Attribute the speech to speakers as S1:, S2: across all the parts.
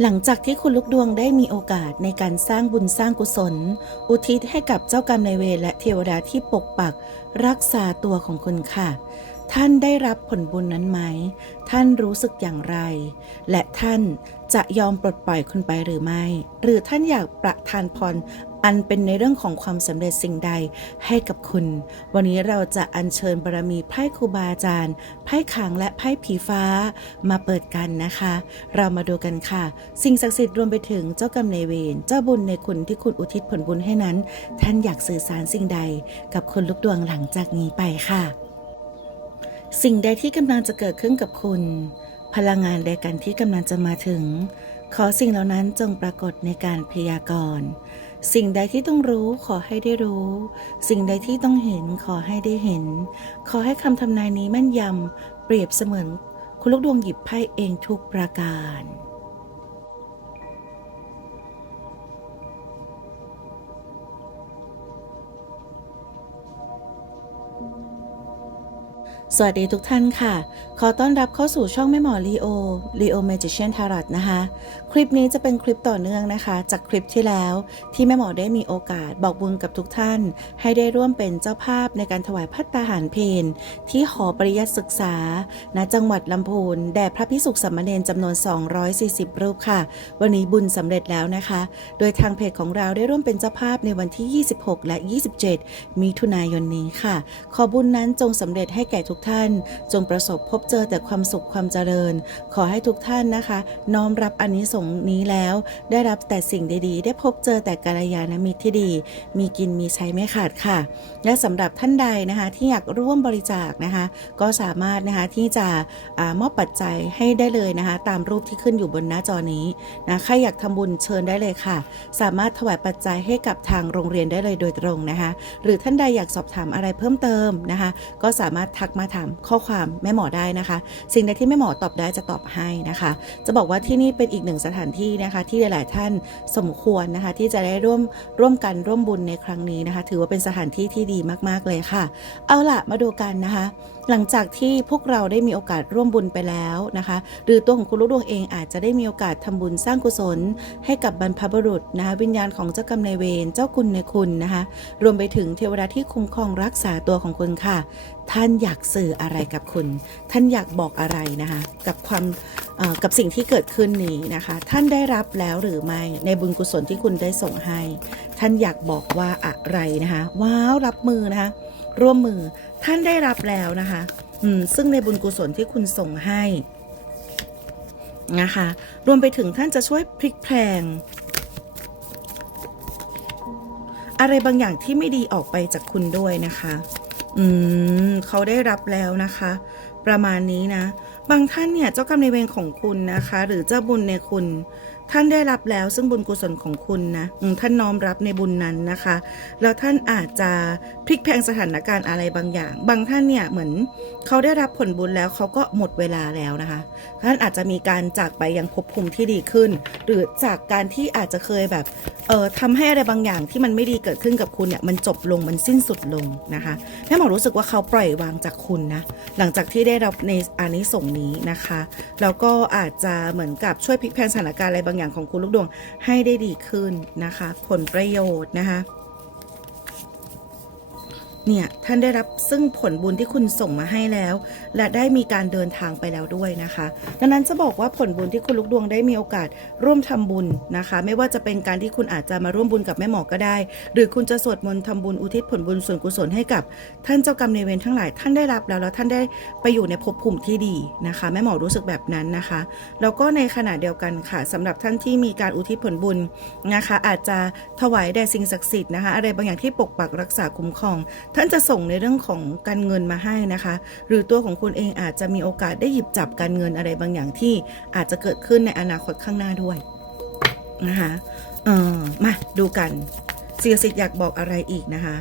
S1: หลังจากที่คุณลูกดวงได้มีโอกาสในการสร้างบุญสร้างกุศล อุทิศให้กับเจ้ากรรมนายเวรและเทวดาที่ปกปัก รักษาตัวของคุณค่ะ ท่านได้รับผลบุญนั้นไหม ท่านรู้สึกอย่างไร และท่านจะยอมปลดปล่อยคุณไปหรือไม่ หรือท่านอยากประทานพรอันเป็นในเรื่องของความสำเร็จสิ่งใดให้กับคุณ วันนี้เราจะอัญเชิญบารมีไพ่ครูบาอาจารย์ไพ่ขางและไพ่ผีฟ้ามาเปิดกันนะคะ เรามาดูกันค่ะ สิ่งศักดิ์สิทธิ์รวมไปถึงเจ้ากรรมนายเวรเจ้าบุญในคุณที่คุณอุทิศผลบุญให้นั้น ท่านอยากสื่อสารสิ่งใด กับคนลูกดวงหลังจากนี้ไปค่ะ สิ่งใดที่กำลังจะเกิดขึ้นกับคุณ พลังงานใดกันที่กำลังจะมาถึง ขอสิ่งเหล่านั้นจงปรากฏในการพยากรณ์สิ่งใดที่ต้องรู้ขอให้ได้รู้ สิ่งใดที่ต้องเห็นขอให้ได้เห็น ขอให้คำทำนายนี้แม่นยำเปรียบเสมือนคุณลูกดวงหยิบไพ่เองทุกประการ สวัสดีทุกท่านค่ะ ขอต้อนรับเข้าสู่ช่องแม่หมอลีโอลีโอเมจิเชียนทารอตนะคะ คลิปนี้จะเป็นคลิปต่อเนื่องนะคะ จากคลิปที่แล้ว ที่แม่หมอได้มีโอกาสบอกบุญกับทุกท่าน ให้ได้ร่วมเป็นเจ้าภาพในการถวายพัตตาหารเพนที่หอปริยัติศึกษา ณ จังหวัดลำพูน แด่พระพิสุขสามเณรจำนวน 240 รูปค่ะ วันนี้บุญสำเร็จแล้วนะคะ โดยทางเพจของเราได้ร่วมเป็นเจ้าภาพในวันที่ 26 และ 27 มิถุนายนนี้ค่ะ ขอบุญนั้นจงสำเร็จให้แก่ทุกท่าน จงประสบพบเจอแต่ความสุขความเจริญ ขอให้ทุกท่านนะคะ น้อมรับอานิสงส์นี้แล้ว ได้รับแต่สิ่งดีๆ ได้พบเจอแต่กัลยาณมิตรที่ดี มีกินมีใช้ไม่ขาดค่ะ และสำหรับท่านใดนะคะที่อยากร่วมบริจาคนะคะ ก็สามารถนะคะที่จะอมอบปัจจัยให้ได้เลยนะคะ ตามรูปที่ขึ้นอยู่บนหน้าจอนี้นะใครอยากทำบุญเชิญได้เลยค่ะ สามารถถวายปัจจัยให้กับทางโรงเรียนได้เลยโดยตรงนะคะ หรือท่านใดอยากสอบถามอะไรเพิ่มเติมนะคะ ก็สามารถทักมาถามข้อความแม่หมอได้นะคะ สิ่งใดที่แม่หมอตอบได้จะตอบให้นะคะ จะบอกว่าที่นี่เป็นอีกหนึ่งสถานที่นะคะ ที่หลาย ๆ ท่านสมควรนะคะ ที่จะได้ร่วมร่วมกันร่วมบุญในครั้งนี้นะคะ ถือว่าเป็นสถานที่ที่ดีมาก ๆ เลยค่ะ เอาล่ะมาดูกันนะคะหลังจากที่พวกเราได้มีโอกาสร่วมบุญไปแล้วนะคะ หรือตัวของคุณลูกดวงเองอาจจะได้มีโอกาสทำบุญสร้างกุศล ให้กับบรรพบุรุษนะคะวิญญาณของเจ้ากรรมนายเวรเจ้าคุณในคุณนะคะ รวมไปถึงเทวดาที่คุ้มครองรักษาตัวของคุณค่ะ ท่านอยากสื่ออะไรกับคุณ ท่านอยากบอกอะไรนะคะ กับความกับสิ่งที่เกิดขึ้นนี้นะคะ ท่านได้รับแล้วหรือไม่ในบุญกุศลที่คุณได้ส่งให้ ท่านอยากบอกว่าอะไรนะคะว้าวรับมือนะคะร่วมมือท่านได้รับแล้วนะคะอืมซึ่งในบุญกุศลที่คุณส่งให้นะคะ รวมไปถึงท่านจะช่วยพลิกแพลง อะไรบางอย่างที่ไม่ดีออกไปจากคุณด้วยนะคะ อืมเขาได้รับแล้วนะคะ ประมาณนี้นะ บางท่านเนี่ยเจ้ากรรมในเวรของคุณนะคะ หรือเจ้าบุญในคุณ ท่านได้รับแล้วซึ่งบุญกุศลของคุณนะท่านน้อมรับในบุญนั้นนะคะ แล้วท่านอาจจะพลิกแพงสถานการณ์อะไรบางอย่าง บางท่านเนี่ยเหมือนเขาได้รับผลบุญแล้วเขาก็หมดเวลาแล้วนะคะ ท่านอาจจะมีการจากไปยังภพภูมิที่ดีขึ้น หรือจากการที่อาจจะเคยแบบเอ่อทำให้อะไรบางอย่างที่มันไม่ดีเกิดขึ้นกับคุณเนี่ยมันจบลงมันสิ้นสุดลงนะคะแม่หมอรู้สึกว่าเขาปล่อยวางจากคุณนะหลังจากที่ได้รับในอานิสงส์นี้นะคะ แล้วก็อาจจะเหมือนกับช่วยพลิกแพงสถานการณ์อะไรบางอย่างของคุณลูกดวงให้ได้ดีขึ้นนะคะ ผลประโยชน์นะคะ เนี่ยท่านได้รับซึ่งผลบุญที่คุณส่งมาให้แล้ว และได้มีการเดินทางไปแล้วด้วยนะคะ ดังนั้นจะบอกว่าผลบุญที่คุณลูกดวงได้มีโอกาสร่วมทำบุญนะคะ ไม่ว่าจะเป็นการที่คุณอาจจะมาร่วมบุญกับแม่หมอก็ได้ หรือคุณจะสวดมนต์ทำบุญอุทิศผลบุญส่วนกุศลให้กับ ท่านเจ้ากรรมในเวรทั้งหลาย ท่านได้รับแล้วแล้วท่านได้ไปอยู่ในภพภูมิที่ดีนะคะแม่หมอรู้สึกแบบนั้นนะคะแล้วก็ในขณะเดียวกันค่ะสำหรับท่านที่มีการอุทิศผลบุญนะคะ อาจจะถวายแด่สิ่งศักดิ์สิทธิ์นะคะอะไรบางอย่างที่ปกปักรักษาคุ้มครองท่านจะส่งในเรื่องของการเงินมาให้นะคะ หรือตัวของคุณเองอาจจะมีโอกาสได้หยิบจับการเงินอะไรบางอย่างที่อาจจะเกิดขึ้นในอนาคตข้างหน้าด้วยนะคะเออมาดูกันเสิ่งศักดิ์สิทธิ์อยากบอกอะไรอีกนะคะ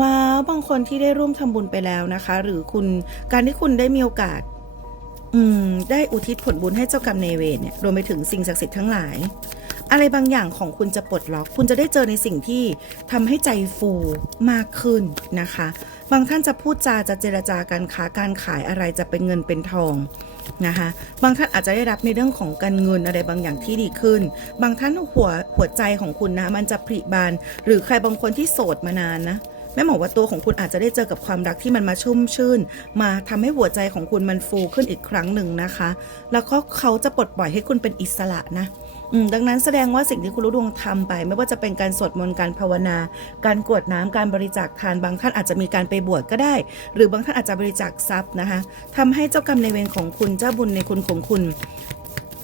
S1: ว้าวบางคนที่ได้ร่วมทำบุญไปแล้วนะคะ หรือคุณการที่คุณได้มีโอกาส อืมได้อุทิศผลบุญให้เจ้ากรรมนายเวรเนี่ยรวมไปถึงสิ่งศักดิ์สิทธิ์ทั้งหลาย อะไรบางอย่างของคุณจะปลดล็อก คุณจะได้เจอในสิ่งที่ทำให้ใจฟูมากขึ้นนะคะ บางท่านจะพูดจาจะเจรจาการค้าการขายอะไรจะเป็นเงินเป็นทองนะคะบางท่านอาจจะได้รับในเรื่องของการเงินอะไรบางอย่างที่ดีขึ้น บางท่านหัวหัวใจของคุณนะมันจะผลิบาน หรือใครบางคนที่โสดมานานนะแม่หมอว่าตัวของคุณอาจจะได้เจอกับความรักที่มันมาชุ่มชื่น มาทำให้หัวใจของคุณมันฟูขึ้นอีกครั้งหนึ่งนะคะ แล้วก็เขาจะปลดปล่อยให้คุณเป็นอิสระนะ ดังนั้นแสดงว่าสิ่งที่คุณรู้ดวงทำไป ไม่ว่าจะเป็นการสวดมนต์การภาวนา การกรวดน้ำการบริจาคทานบางท่านอาจจะมีการไปบวชก็ได้ หรือบางท่านอาจจะบริจาคทรัพย์นะคะทำให้เจ้ากรรมในเวรของคุณเจ้าบุญในคุณของคุณ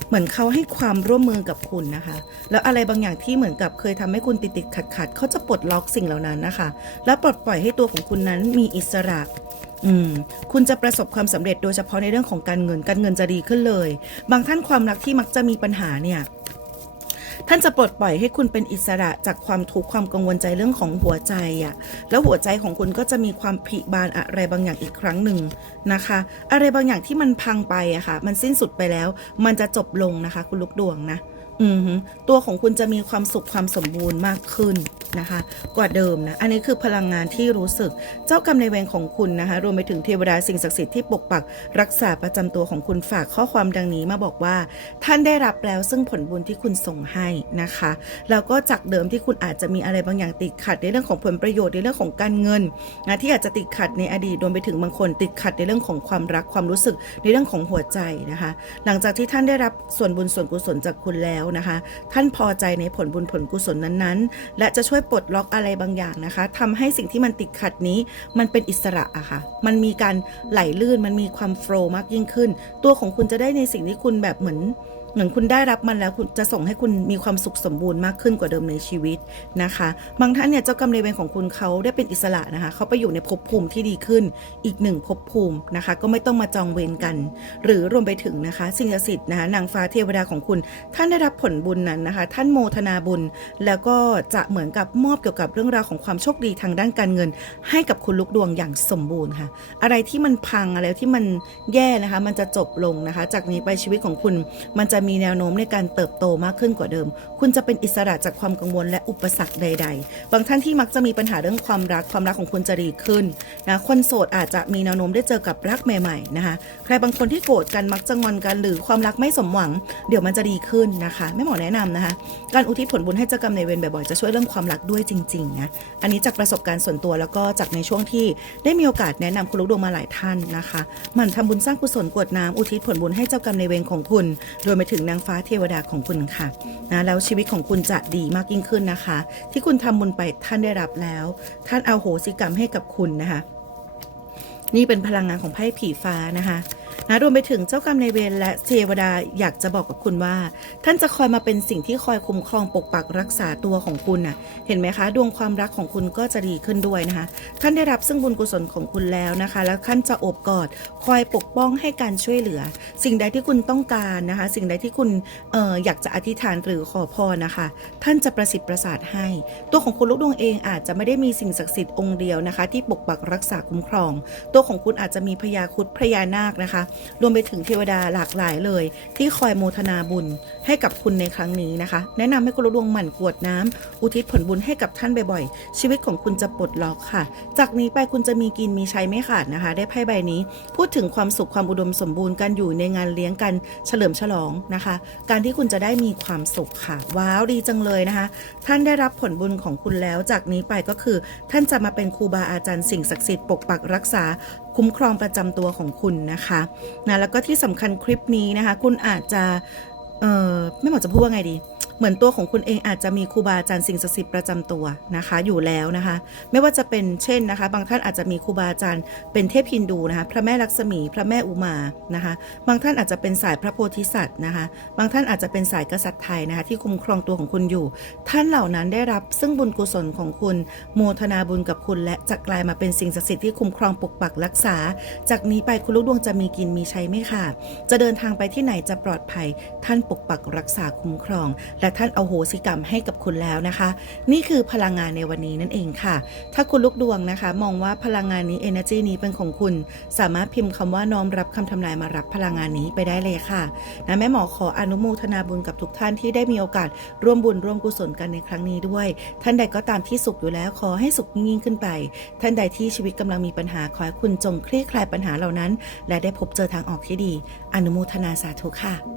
S1: เหมือนเขาให้ความร่วมมือกับคุณนะคะ แล้วอะไรบางอย่างที่เหมือนกับเคยทำให้คุณติดติดขัดขัดเขาจะปลดล็อกสิ่งเหล่านั้นนะคะ แล้วปลดปล่อยให้ตัวของคุณนั้นมีอิสระอืมคุณจะประสบความสำเร็จโดยเฉพาะในเรื่องของการเงิน การเงินจะดีขึ้นเลย บางท่านความรักที่มักจะมีปัญหาเนี่ย ท่านจะปลดปล่อยให้คุณเป็นอิสระจากความทุกข์ความกังวลใจเรื่องของหัวใจอะ่ะ แล้วหัวใจของคุณก็จะมีความผิบานอะไรบางอย่างอีกครั้งหนึ่งนะคะ อะไรบางอย่างที่มันพังไปอะค่ะ มันสิ้นสุดไปแล้ว มันจะจบลงนะคะ คุณลูกดวงนะ ตัวของคุณจะมีความสุขความสมบูรณ์มากขึ้นนะคะ กว่าเดิมนะ อันนี้คือพลังงานที่รู้สึก เจ้ากรรมในเวรของคุณนะคะ รวมไปถึงเทวดาสิ่งศักดิ์สิทธิ์ที่ปกปักรักษาประจำตัวของคุณฝากข้อความดังนี้มาบอกว่า ท่านได้รับแล้วซึ่งผลบุญที่คุณส่งให้นะคะ แล้วก็จากเดิมที่คุณอาจจะมีอะไรบางอย่างติดขัดในเรื่องของผลประโยชน์ในเรื่องของการเงินนะที่อาจจะติดขัดในอดีตรวมไปถึงบางคนติดขัดในเรื่องของความรักความรู้สึกในเรื่องของหัวใจนะคะ หลังจากที่ท่านได้รับส่วนบุญส่วนกุศลจากคุณแล้วนะคะ ท่านพอใจในผลบุญผลกุศลนั้นๆ และจะช่วยปลดล็อกอะไรบางอย่างนะคะทำให้สิ่งที่มันติดขัดนี้มันเป็นอิสระอะค่ะ มันมีการไหลลื่นมันมีความโฟล์มากยิ่งขึ้น ตัวของคุณจะได้ในสิ่งที่คุณแบบเหมือน เหมือนคุณได้รับมันแล้วคุณจะส่งให้คุณมีความสุขสมบูรณ์มากขึ้นกว่าเดิมในชีวิตนะคะ บางท่านเนี่ยเจ้ากรรมนายเวรของคุณเขาได้เป็นอิสระนะคะเขาไปอยู่ในภพภูมิที่ดีขึ้นอีกหนึ่งภพภูมินะคะ ก็ไม่ต้องมาจองเวรกัน หรือรวมไปถึงนะคะ สิ่งศักดิ์สิทธิ์นะคะนางฟ้าเทวดาของคุณ ท่านได้รับผลบุญนั้นนะคะ ท่านโมทนาบุญ แล้วก็จะเหมือนกับมอบเกี่ยวกับเรื่องราวของความโชคดีทางด้านการเงิน ให้กับคุณลูกดวงอย่างสมบูรณ์ค่ะ อะไรที่มันพังอะไรที่มันแย่นะคะ มันจะจบลงนะคะ จากนี้ไปชีวิตของคุณมันจะมีแนวโน้มในการเติบโตมากขึ้นกว่าเดิม คุณจะเป็นอิสระจากความกังวลและอุปสรรคใด ๆ บางท่านที่มักจะมีปัญหาเรื่องความรักความรักของคุณจะดีขึ้นนะคนโสดอาจจะมีแนวโน้มได้เจอกับรักใหม่ๆนะคะใครบางคนที่โกรธกันมักจะงอนกันหรือความรักไม่สมหวัง เดี๋ยวมันจะดีขึ้นนะคะไม่หมอแนะนำนะคะการอุทิศผลบุญให้เจ้ากรรมในเวรบ่อยๆจะช่วยเรื่องความรักด้วยจริงๆนะอันนี้จากประสบการณ์ส่วนตัวแล้วก็จากในช่วงที่ได้มีโอกาสแนะนำคุณลูกดวงมาหลายท่านนะคะมันทำบุญสร้างกุศลกวดน้ำอุทิศผลบุญให้เจ้ากรรมนเวรของคุณรวมไปถึงนางฟ้าเทวดาของคุณค่ะนะแล้วชีวิตของคุณจะดีมากยิ่งขึ้นนะคะ ที่คุณทำบุญไปท่านได้รับแล้ว ท่านเอาโหสิกรรมให้กับคุณนะคะ นี่เป็นพลังงานของไพ่ผีฟ้านะคะ นะรวมไปถึงเจ้ากรรมนายเวรและเทวดาอยากจะบอกกับคุณว่า ท่านจะคอยมาเป็นสิ่งที่คอยคุ้มครองปกปักรักษาตัวของคุณน่ะเห็นไหมคะ ดวงความรักของคุณก็จะดีขึ้นด้วยนะคะ ท่านได้รับซึ่งบุญกุศลของคุณแล้วนะคะ แล้วท่านจะโอบกอดคอยปกป้องให้การช่วยเหลือ สิ่งใดที่คุณต้องการนะคะ สิ่งใดที่คุณอออยากจะอธิษฐานหรือขอพรนะคะ ท่านจะประสิทธิ์ประสาทให้ ตัวของคุณลูกดวงเองอาจจะไม่ได้มีสิ่งศักดิ์สิทธิ์องค์เดียวนะคะ ที่ปกปักรักษาคุ้มครอง ตัวของคุณอาจจะมีพญาครุดพญานาคนะคะรวมไปถึงเทวดาหลากหลายเลย ที่คอยโมทนาบุญให้กับคุณในครั้งนี้นะคะ แนะนำให้คุณลูกดวงหมั่นกวดน้ำอุทิศผลบุญให้กับท่านบ่อยๆ ชีวิตของคุณจะปลดล็อกค่ะ จากนี้ไปคุณจะมีกินมีใช้ไม่ขาดนะคะ ได้ไพ่ใบนี้ พูดถึงความสุขความอุดมสมบูรณ์การอยู่ในงานเลี้ยงกันเฉลิมฉลองนะคะ การที่คุณจะได้มีความสุขค่ะ ว้าวดีจังเลยนะคะ ท่านได้รับผลบุญของคุณแล้ว จากนี้ไปก็คือ ท่านจะมาเป็นครูบาอาจารย์สิ่งศักดิ์สิทธิ์ปกปักรักษาคุ้มครองประจำตัวของคุณนะคะนะแล้วก็ที่สำคัญคลิปนี้นะคะ คุณอาจจะ เออไม่หมอจะพูดว่าไงดี เหมือนตัวของคุณเองอาจจะมีครูบาอาจารย์สิ่งศักดิ์สิทธิ์ประจำตัวนะคะ อยู่แล้วนะคะ ไม่ว่าจะเป็นเช่นนะคะ บางท่านอาจจะมีครูบาอาจารย์เป็นเทพฮินดูนะคะ พระแม่ลักษมี พระแม่อุมานะคะ บางท่านอาจจะเป็นสายพระโพธิสัตว์นะคะ บางท่านอาจจะเป็นสายกษัตริย์ไทยนะคะ ที่คุ้มครองตัวของคุณอยู่ ท่านเหล่านั้นได้รับซึ่งบุญกุศลของคุณโมทนาบุญกับคุณ และจะกลายมาเป็นสิ่งศักดิ์สิทธิ์ที่คุ้มครองปกปักรักษา จากนี้ไปคุณลูกดวงจะมีกินมีใช้ไม่ขาดจะเดินทางไปที่ไหนจะปลอดภัย ท่านปกปักรักษาคุ้มครอง และท่านเอาโหสิกรรมให้กับคุณแล้วนะคะ นี่คือพลังงานในวันนี้นั่นเองค่ะ ถ้าคุณลูกดวงนะคะ มองว่าพลังงานนี้ energy นี้เป็นของคุณ สามารถพิมพ์คำว่าน้อมรับคำทำนายมารับพลังงานนี้ไปได้เลยค่ะนะแม่หมอขออนุโมทนาบุญกับทุกท่านที่ได้มีโอกาสร่วมบุญร่วมกุศลกันในครั้งนี้ด้วย ท่านใดก็ตามที่สุขอยู่แล้วขอให้สุขยิ่งขึ้นไป ท่านใดที่ชีวิตกำลังมีปัญหาขอให้คุณจงคลี่คลายปัญหาเหล่านั้น และได้พบเจอทางออกที่ดี อนุโมทนาสาธุค่ะ